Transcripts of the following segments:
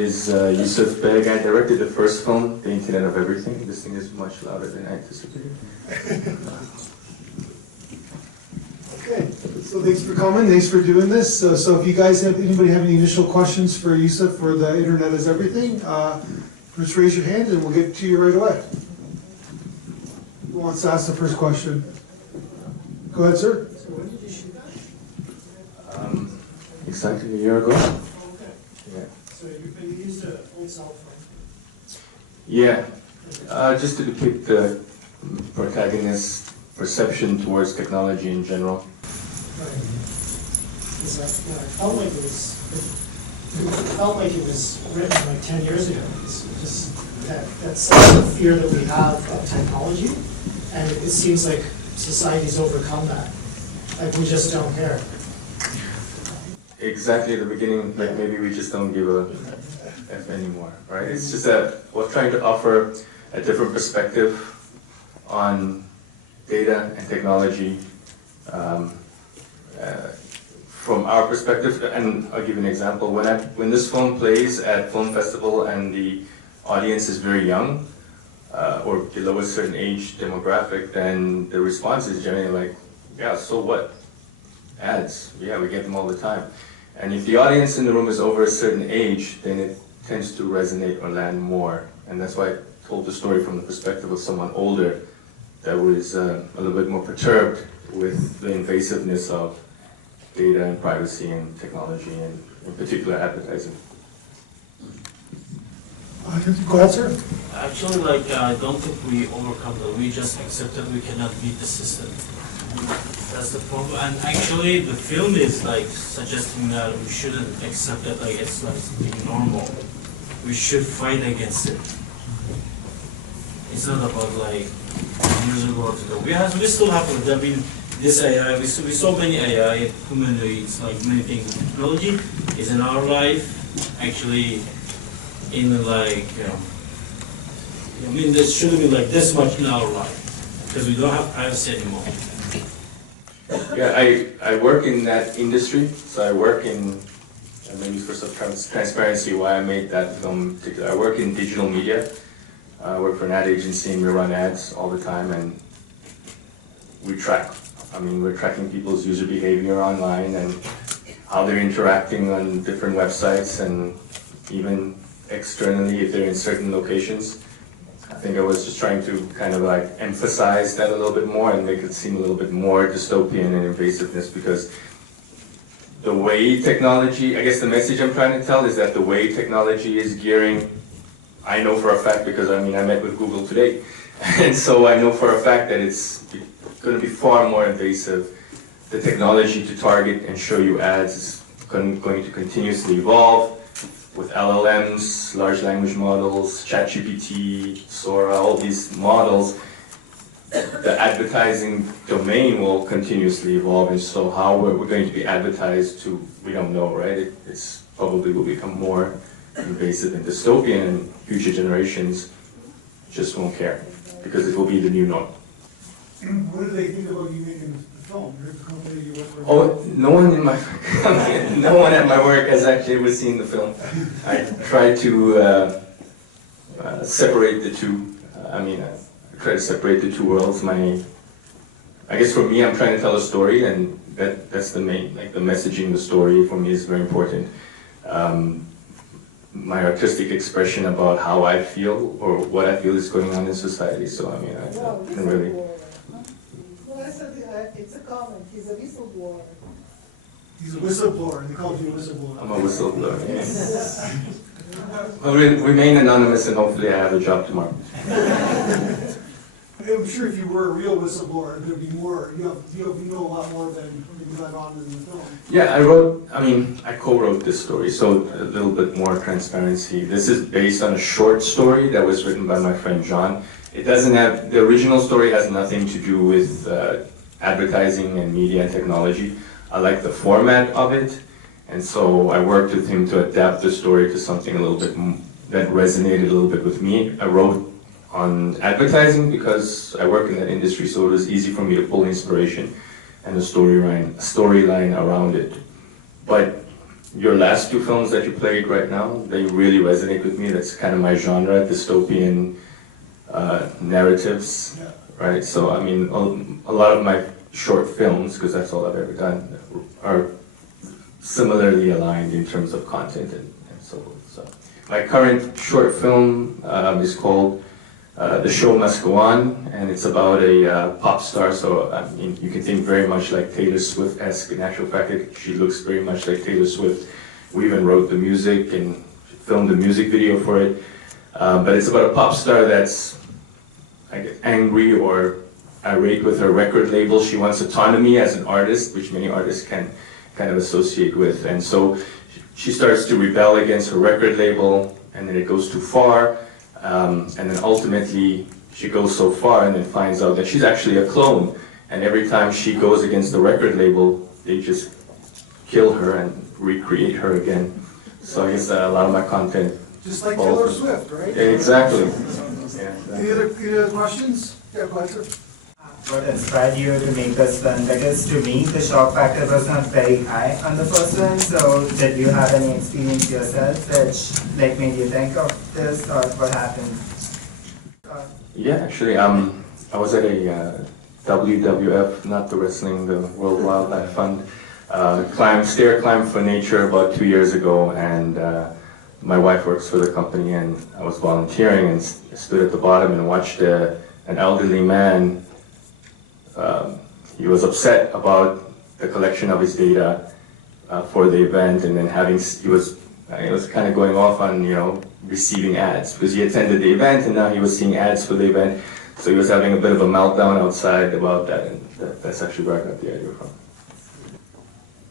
is Yusuf Begg. I directed the first film, The Internet of Everything. This thing is much louder than I anticipated. Okay, so thanks for coming, thanks for doing this. So if you guys anybody have any initial questions for Yusuf for The Internet is Everything, just raise your hand and we'll get to you right away. Who wants to ask the first question? Go ahead, sir. So when did you shoot that? Exactly a year ago. Okay. Yeah. So you used a full cell phone? Yeah, just to depict the protagonist's perception towards technology in general. Right. Because it felt like it was written like 10 years ago. It's just that sense of fear that we have of technology, and it seems like society's overcome that. Like we just don't care. Exactly at the beginning, like maybe we just don't give a F anymore, right? It's just that we're trying to offer a different perspective on data and technology from our perspective. And I'll give you an example. When this film plays at film festival and the audience is very young or below a certain age demographic, then the response is generally like, yeah, so what? Ads, yeah, we get them all the time. And if the audience in the room is over a certain age, then it tends to resonate or land more. And that's why I told the story from the perspective of someone older that was a little bit more perturbed with the invasiveness of data and privacy and technology, and in particular advertising. Go ahead, sir. Actually, I don't think we overcome that. We just accepted we cannot beat the system. That's the problem. And actually, the film is suggesting that we shouldn't accept it like it's something normal. We should fight against it. It's not about years ago or ago. We still have this AI. We saw many AI humanoids, many things. Technology is in our life. Actually, in there shouldn't be this much in our life because we don't have privacy anymore. Yeah, I work in that industry, so I work in, maybe for some transparency why I made that film particular. I work in digital media. I work for an ad agency and we run ads all the time, and we track. We're tracking people's user behavior online and how they're interacting on different websites and even externally if they're in certain locations. I think I was just trying to kind of emphasize that a little bit more and make it seem a little bit more dystopian and invasiveness, because the way technology, I guess the message I'm trying to tell is that the way technology is gearing, I know for a fact because I met with Google today, and so I know for a fact that it's going to be far more invasive. The technology to target and show you ads is going to continuously evolve. With LLMs, large language models, ChatGPT, Sora, all these models, the advertising domain will continuously evolve, and so how we're going to be advertised to, we don't know, right? It's probably will become more invasive and dystopian, and future generations just won't care, because it will be the new norm. What do they think about you making the film? You're the company you work for. Oh, no one in my no one at my work has actually ever seen the film. I try to separate the two. I try to separate the two worlds. I guess for me, I'm trying to tell a story, and that's the main, the messaging, the story for me is very important. My artistic expression about how I feel or what I feel is going on in society. So I can really. It's a comment. He's a whistleblower. He's a whistleblower. They called you a whistleblower. I'm a whistleblower. Yes. I'll remain anonymous, and hopefully I have a job tomorrow. I'm sure if you were a real whistleblower, there'd be more. You know a lot more than you let on in the film. Yeah, I co-wrote this story, so a little bit more transparency. This is based on a short story that was written by my friend John. It doesn't have, the original story has nothing to do with advertising and media and technology. I like the format of it, and so I worked with him to adapt the story to something a little bit that resonated a little bit with me. I wrote on advertising because I work in that industry, so it was easy for me to pull inspiration and a storyline around it. But your last two films that you played right now, they really resonate with me. That's kind of my genre, dystopian narratives, Yeah. right? So I mean, a lot of my short films, because that's all I've ever done, are similarly aligned in terms of content and so forth. So my current short film is called The Show Must Go On, and it's about a pop star. So I mean, you can think very much like Taylor Swift-esque. In actual fact, she looks very much like Taylor Swift. We even wrote the music and filmed the music video for it. But it's about a pop star that's, I guess, angry or irate with her record label. She wants autonomy as an artist, which many artists can kind of associate with. And so she starts to rebel against her record label, and then it goes too far. And then ultimately she goes so far and then finds out that she's actually a clone. And every time she goes against the record label, they just kill her and recreate her again. So I guess a lot of my content. Just like Taylor Swift, right? Yeah, exactly. Any other questions? Yeah, go ahead, sir. What inspired you to make this film? Because to me, the shock factor was not very high on the first one. So did you have any experience yourself which made you think of this, or what happened? Yeah, actually, I was at a WWF, not the wrestling, the World Wildlife Fund, stair climb for nature about 2 years ago, and my wife works for the company, and I was volunteering and stood at the bottom and watched an elderly man. He was upset about the collection of his data for the event, and then he was kind of going off on, receiving ads, because he attended the event and now he was seeing ads for the event. So he was having a bit of a meltdown outside about that, and that's actually where I got the idea from.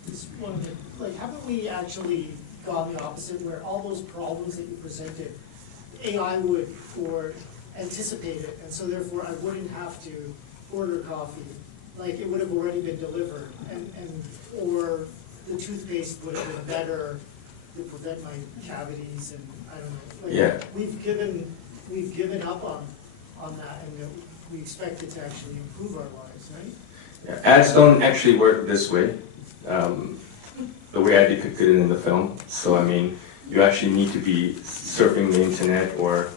Just wondered, haven't we actually gone the opposite, where all those problems that you presented, AI would anticipate it, and so therefore I wouldn't have to order coffee, it would have already been delivered, or the toothpaste would have been better to prevent my cavities, and I don't know. Yeah. We've given up on that, and we expect it to actually improve our lives, right? Yeah, ads don't actually work this way, the way I depicted it in the film. So I mean, you actually need to be surfing the internet or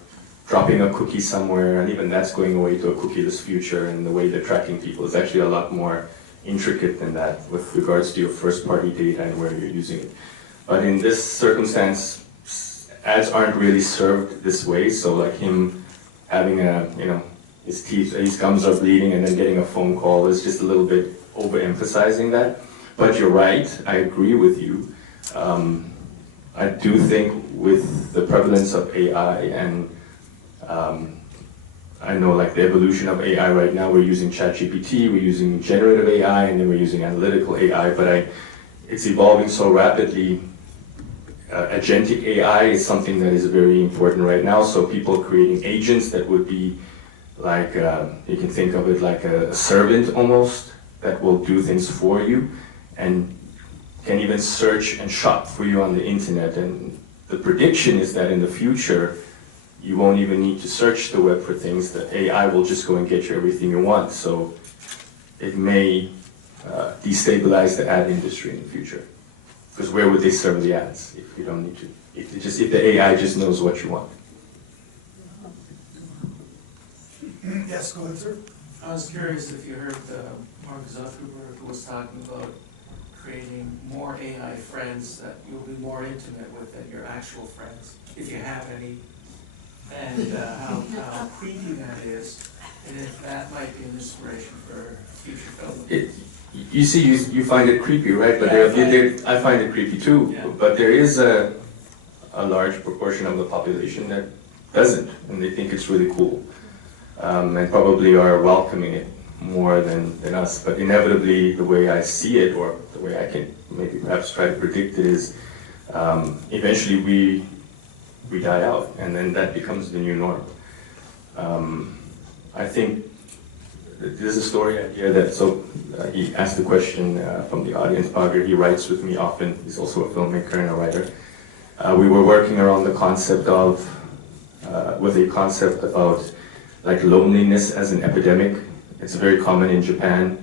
dropping a cookie somewhere, and even that's going away to a cookieless future, and the way they're tracking people is actually a lot more intricate than that with regards to your first-party data and where you're using it. But in this circumstance, ads aren't really served this way, so like him having his gums are bleeding and then getting a phone call is just a little bit overemphasizing that. But you're right, I agree with you. I do think with the prevalence of AI and I know the evolution of AI right now, we're using ChatGPT, we're using generative AI, and then we're using analytical AI, but it's evolving so rapidly. Agentic AI is something that is very important right now, so people creating agents that would be you can think of it like a servant almost, that will do things for you, and can even search and shop for you on the internet. And the prediction is that in the future, you won't even need to search the web for things. The AI will just go and get you everything you want. So it may destabilize the ad industry in the future. Because where would they serve the ads if you don't need to? If the AI just knows what you want. Yes, go ahead, sir. I was curious if you heard Mark Zuckerberg who was talking about creating more AI friends that you'll be more intimate with than your actual friends, if you have any, and how creepy that is, and if that might be an inspiration for future film. You see, you find it creepy, right? But I find it creepy too. Yeah. But there is a large proportion of the population that doesn't, and they think it's really cool, and probably are welcoming it more than us. But inevitably, the way I see it, or the way I can maybe perhaps try to predict it, is eventually we die out, and then that becomes the new norm. I think there's a story out here that, he asked the question from the audience. Bager, he writes with me often. He's also a filmmaker and a writer. We were working around the concept of, with a concept about loneliness as an epidemic. It's very common in Japan,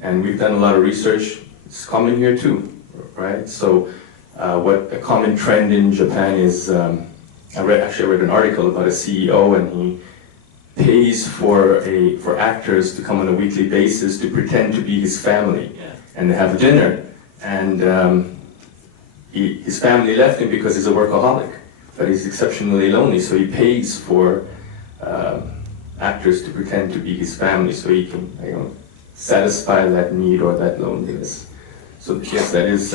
and we've done a lot of research. It's common here too, right? So what a common trend in Japan is, I read an article about a CEO, and he pays for actors to come on a weekly basis to pretend to be his family and have dinner. And his family left him because he's a workaholic, but he's exceptionally lonely, so he pays for actors to pretend to be his family so he can, satisfy that need or that loneliness. So yes, that is,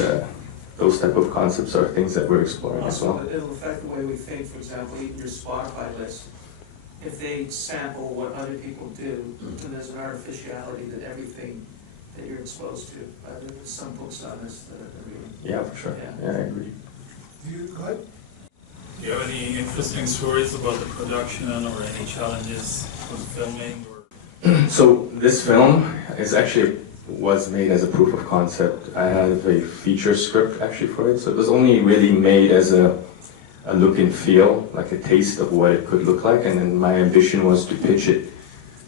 those type of concepts are things that we're exploring as well. It'll affect the way we think, for example, even your Spotify list. If they sample what other people do, then there's an artificiality that everything that you're exposed to. There's some books on this that are really... Yeah, for sure. Yeah, I agree. Go ahead. Do you have any interesting stories about the production or any challenges with filming? So this film was made as a proof of concept. I have a feature script actually for it, so it was only really made as a look and feel, like a taste of what it could look like, and then my ambition was to pitch it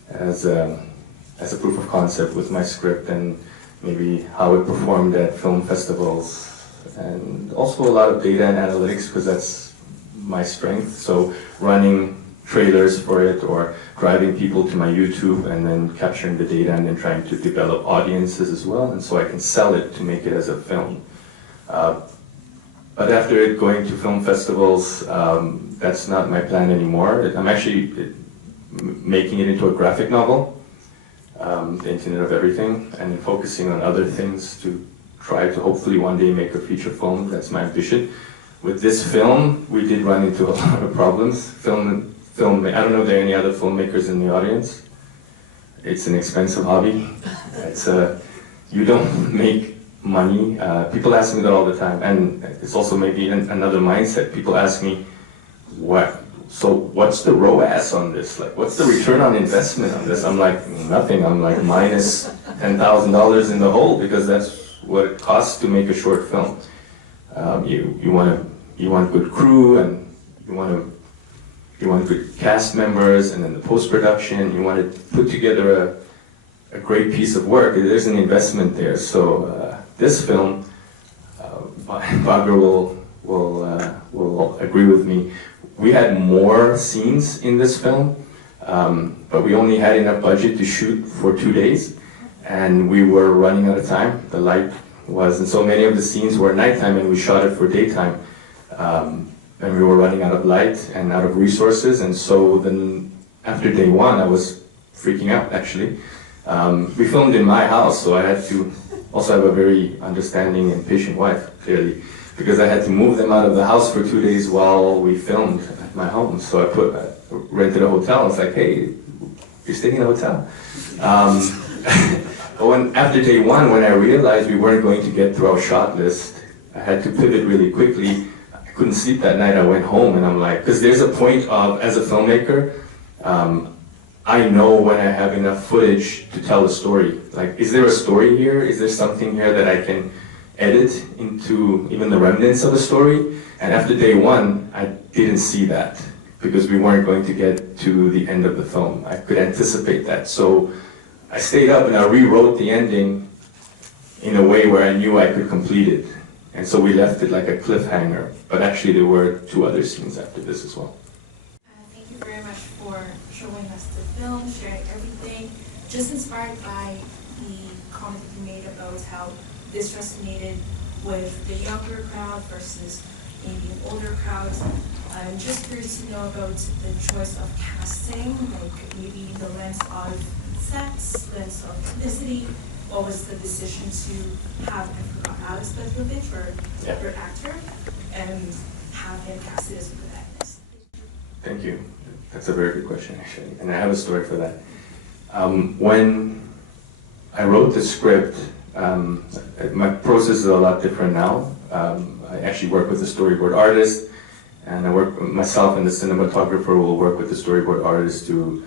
as a proof of concept with my script and maybe how it performed at film festivals, and also a lot of data and analytics because that's my strength. So running trailers for it or driving people to my YouTube and then capturing the data and then trying to develop audiences as well, and so I can sell it to make it as a film. But after it going to film festivals, that's not my plan anymore. I'm actually making it into a graphic novel, the Internet of Everything, and focusing on other things to try to hopefully one day make a feature film. That's my ambition. With this film, we did run into a lot of problems. I don't know if there are any other filmmakers in the audience. It's an expensive hobby. You don't make money. People ask me that all the time, and it's also maybe another mindset. People ask me, what's the ROAS on this? Like, what's the return on investment on this? I'm like, nothing. I'm like minus $10,000 in the hole because that's what it costs to make a short film. You want good crew, and you want good cast members, and then the post-production. You want to put together a great piece of work. There's an investment there. So this film, Bagra will agree with me. We had more scenes in this film, but we only had enough budget to shoot for 2 days, and we were running out of time. The light was, and so many of the scenes were nighttime, and we shot it for daytime. And we were running out of light and out of resources, and so then after day one, I was freaking out actually. We filmed in my house, so I had to also have a very understanding and patient wife, clearly, because I had to move them out of the house for 2 days while we filmed at my home. So I rented a hotel. I was like, hey, you're staying in a hotel. But after day one, when I realized we weren't going to get through our shot list, I had to pivot really quickly. I couldn't sleep that night. I went home and I'm like, because there's a point of, as a filmmaker, I know when I have enough footage to tell a story. Like, is there a story here? Is there something here that I can edit into even the remnants of a story? And after day one, I didn't see that because we weren't going to get to the end of the film. I could anticipate that. So I stayed up and I rewrote the ending in a way where I knew I could complete it. And so we left it like a cliffhanger. But actually there were 2 other scenes after this as well. Thank you very much for showing us the film, sharing everything. Just inspired by the comment that you made about how this resonated with the younger crowd versus maybe an older crowd. I'm just curious to know about the choice of casting, like maybe the lens of sex, lens of ethnicity. What was the decision to have, I forgot Alex Petrovich, or your actor, and have him casted as a protagonist? Thank you. That's a very good question, actually, and I have a story for that. When I wrote the script, my process is a lot different now. I actually work with a storyboard artist, and myself and the cinematographer will work with the storyboard artist to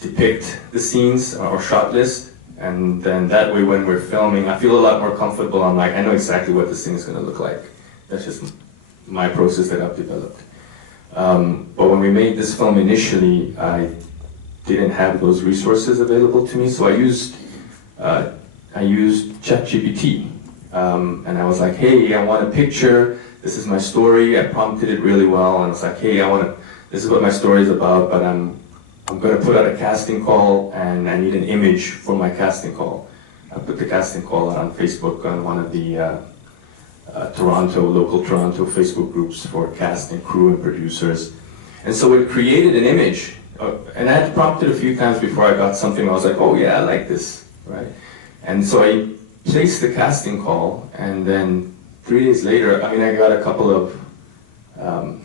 depict the scenes or shot list, and then that way when we're filming, I feel a lot more comfortable. I'm like, I know exactly what this thing is going to look like. That's just my process that I've developed. But when we made this film initially, I didn't have those resources available to me, so I used ChatGPT, and I was like, hey, I want a picture this is my story. I prompted it really well, and it's like, hey, this is what my story is about, but I'm going to put out a casting call, and I need an image for my casting call. I put the casting call out on Facebook on one of the local Toronto Facebook groups for cast and crew and producers. And so it created an image, and I had prompted a few times before I got something. I was like, oh yeah, I like this, right? And so I placed the casting call, and then 3 days later, I got a couple of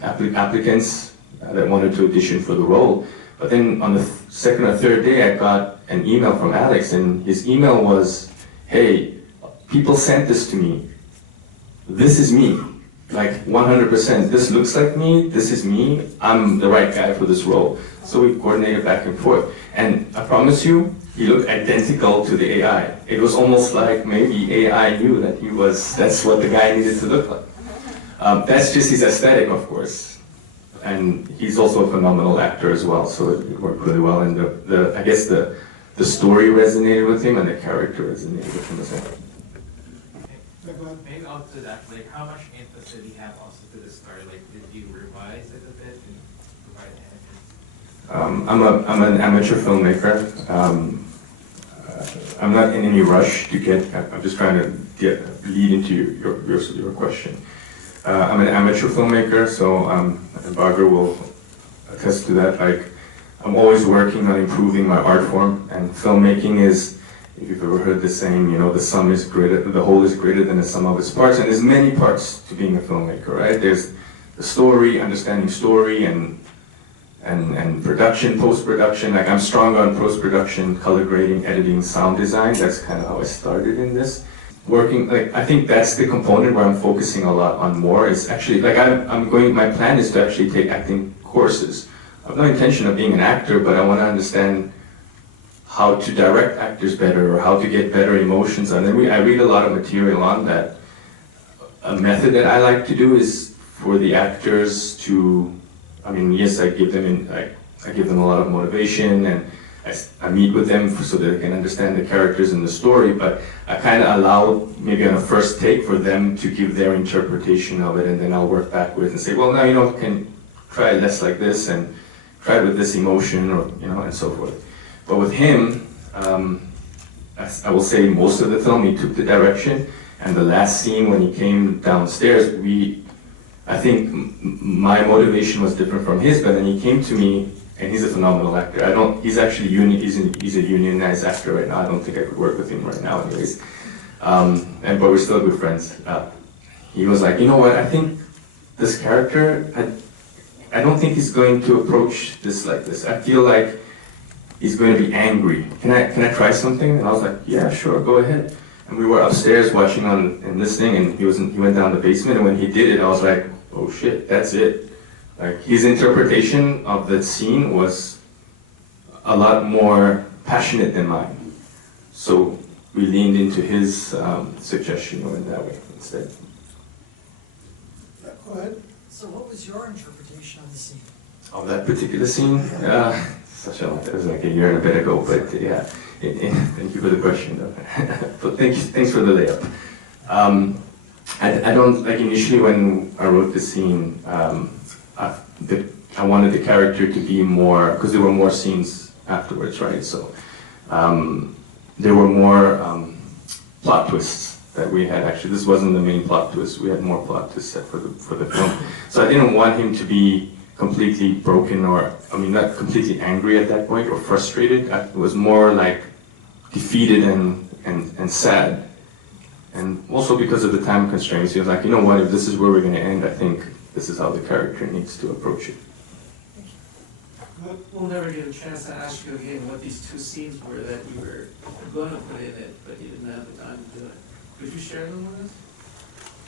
applicants that wanted to audition for the role. But then on the second or third day, I got an email from Alex, and his email was, hey, people sent this to me. This is me, like 100%. This looks like me, this is me, I'm the right guy for this role. So we coordinated back and forth. And I promise you, he looked identical to the AI. It was almost like maybe AI knew that that's what the guy needed to look like. That's just his aesthetic, of course. And he's also a phenomenal actor as well, so it worked really well. And I guess the story resonated with him, and the character resonated with him as well. Maybe out to that, like how much input did he have also to the story? Like, did you revise it a bit and provide anything? I'm an amateur filmmaker. I'm not in any rush to get. I'm just trying to lead into your question. I'm an amateur filmmaker, so Bagger will attest to that. Like, I'm always working on improving my art form, and filmmaking is, if you've ever heard the saying, the whole is greater than the sum of its parts, and there's many parts to being a filmmaker, right? There's the story, understanding story, and production, post-production. Like, I'm strong on post-production, color grading, editing, sound design. That's kind of how I started in this. I think that's the component where I'm focusing a lot on more. Is actually, like, my plan is to actually take acting courses. I have no intention of being an actor, but I want to understand how to direct actors better, or how to get better emotions. And then I read a lot of material on that. A method that I like to do is for the actors to, yes, I give them a lot of motivation, and I meet with them so that they can understand the characters and the story, but I kind of allow, maybe on a first take, for them to give their interpretation of it, and then I'll work backwards and say, well, now, you can try less like this, and try with this emotion, or, and so forth. But with him, I will say most of the film, he took the direction, and the last scene when he came downstairs, I think my motivation was different from his, but then he came to me, and he's a phenomenal actor. He's actually he's a unionized actor right now. I don't think I could work with him right now anyways. But we're still good friends. He was like, you know what, I think this character, I don't think he's going to approach this like this. I feel like he's going to be angry. Can I try something? And I was like, yeah, sure, go ahead. And we were upstairs watching and listening, and he went down the basement, and when he did it, I was like, oh shit, that's it. Like, his interpretation of that scene was a lot more passionate than mine. So we leaned into his suggestion and went that way instead. Go ahead. So what was your interpretation of the scene? Of that particular scene? It was like a year and a bit ago, but yeah. Thank you for the question, though. But thanks for the layup. I don't, like, initially when I wrote the scene, I wanted the character to be more, because there were more scenes afterwards, right? So there were more plot twists that we had. Actually, this wasn't the main plot twist. We had more plot twists set for the film. So I didn't want him to be completely broken, or, not completely angry at that point, or frustrated. It was more like defeated and sad. And also because of the time constraints, he was like, you know what, if this is where we're going to end, I think this is how the character needs to approach it. We'll never get a chance to ask you again what these two scenes were that you were going to put in it, but you didn't have the time to do it. Could you share them with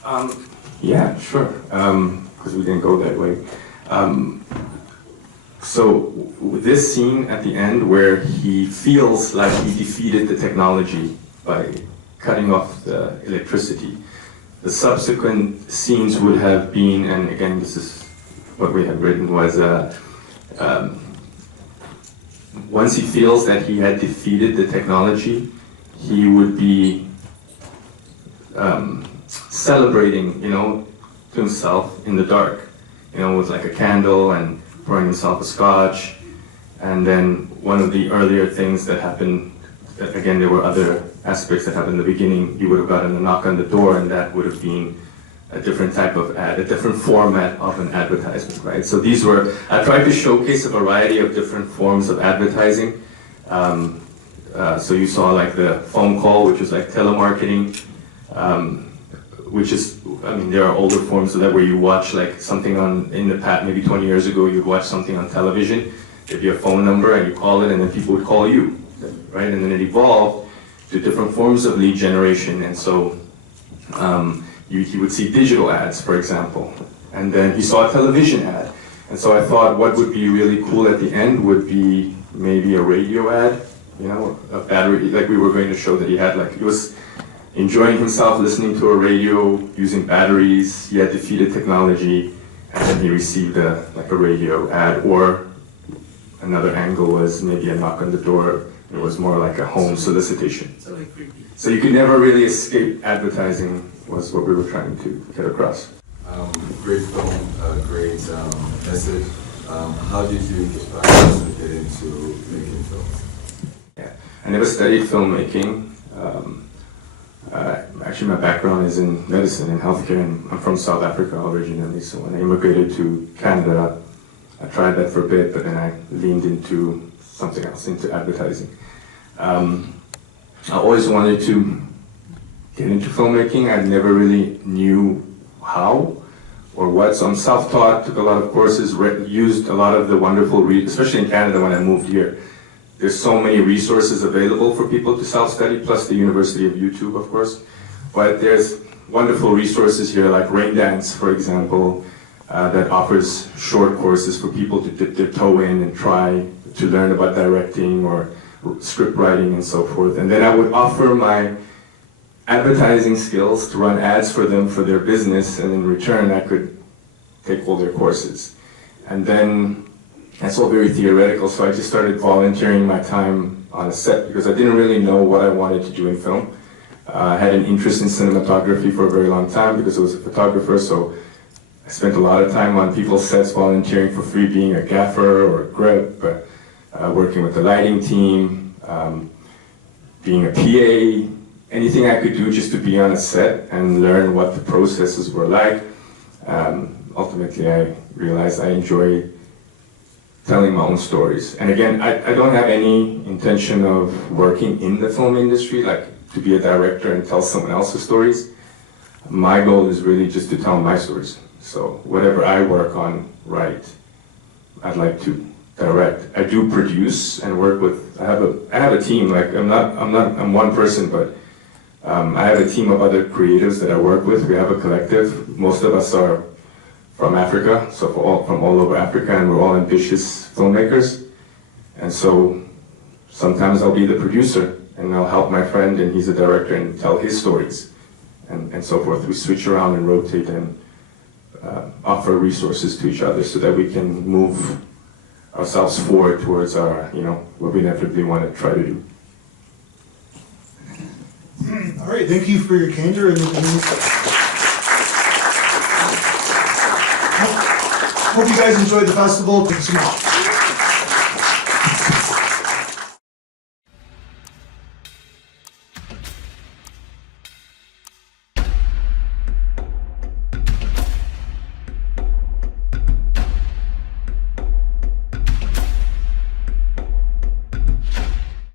us? Yeah, sure, because we didn't go that way. So this scene at the end where he feels like he defeated the technology by cutting off the electricity, the subsequent scenes would have been, and again this is what we had written, was once he feels that he had defeated the technology, he would be celebrating, to himself in the dark, with like a candle and pouring himself a scotch. And then one of the earlier things that happened, again, there were other aspects that happened in the beginning. You would have gotten a knock on the door, and that would have been a different type of ad, a different format of an advertisement, right? So these were, I tried to showcase a variety of different forms of advertising. So you saw like the phone call, which is like telemarketing, which is, there are older forms of that where you watch like something in the past, maybe 20 years ago, you'd watch something on television, there'd be a phone number and you call it and then people would call you, right? And then it evolved to different forms of lead generation. And so you would see digital ads, for example, and then you saw a television ad. And so I thought what would be really cool at the end would be maybe a radio ad, a battery, like we were going to show that he had, like he was enjoying himself listening to a radio using batteries, he had defeated technology, and then he received a radio ad. Or another angle was maybe a knock on the door. It was more like a home solicitation. So you could never really escape advertising was what we were trying to get across. Great film, great message. How did you get into making films? Yeah, I never studied filmmaking. Actually, my background is in medicine and healthcare, and I'm from South Africa originally. So when I immigrated to Canada, I tried that for a bit, but then I leaned into something else, into advertising. I always wanted to get into filmmaking. I never really knew how or what, so I'm self-taught, took a lot of courses, used a lot of the wonderful, especially in Canada when I moved here. There's so many resources available for people to self-study, plus the University of YouTube, of course. But there's wonderful resources here, like Rain Dance, for example, that offers short courses for people to dip their toe in and try to learn about directing or script writing and so forth. And then I would offer my advertising skills to run ads for them for their business, and in return I could take all their courses. And then that's all very theoretical, so I just started volunteering my time on a set because I didn't really know what I wanted to do in film. I had an interest in cinematography for a very long time because I was a photographer, so I spent a lot of time on people's sets volunteering for free, being a gaffer or a grip, working with the lighting team, being a PA, anything I could do just to be on a set and learn what the processes were like. Ultimately, I realized I enjoy telling my own stories. And again, I don't have any intention of working in the film industry, like to be a director and tell someone else's stories. My goal is really just to tell my stories. So whatever I work on, I'd like to direct. I do produce and work with, I have a team, like I'm one person, but I have a team of other creatives that I work with. We have a collective. Most of us are from Africa, so from all over Africa, and we're all ambitious filmmakers. And so sometimes I'll be the producer, and I'll help my friend, and he's a director, and tell his stories, and so forth. We switch around and rotate and offer resources to each other so that we can move ourselves forward towards our, what we inevitably want to try to do. All right, thank you for your candor and hope you guys enjoyed the festival. Thanks so much.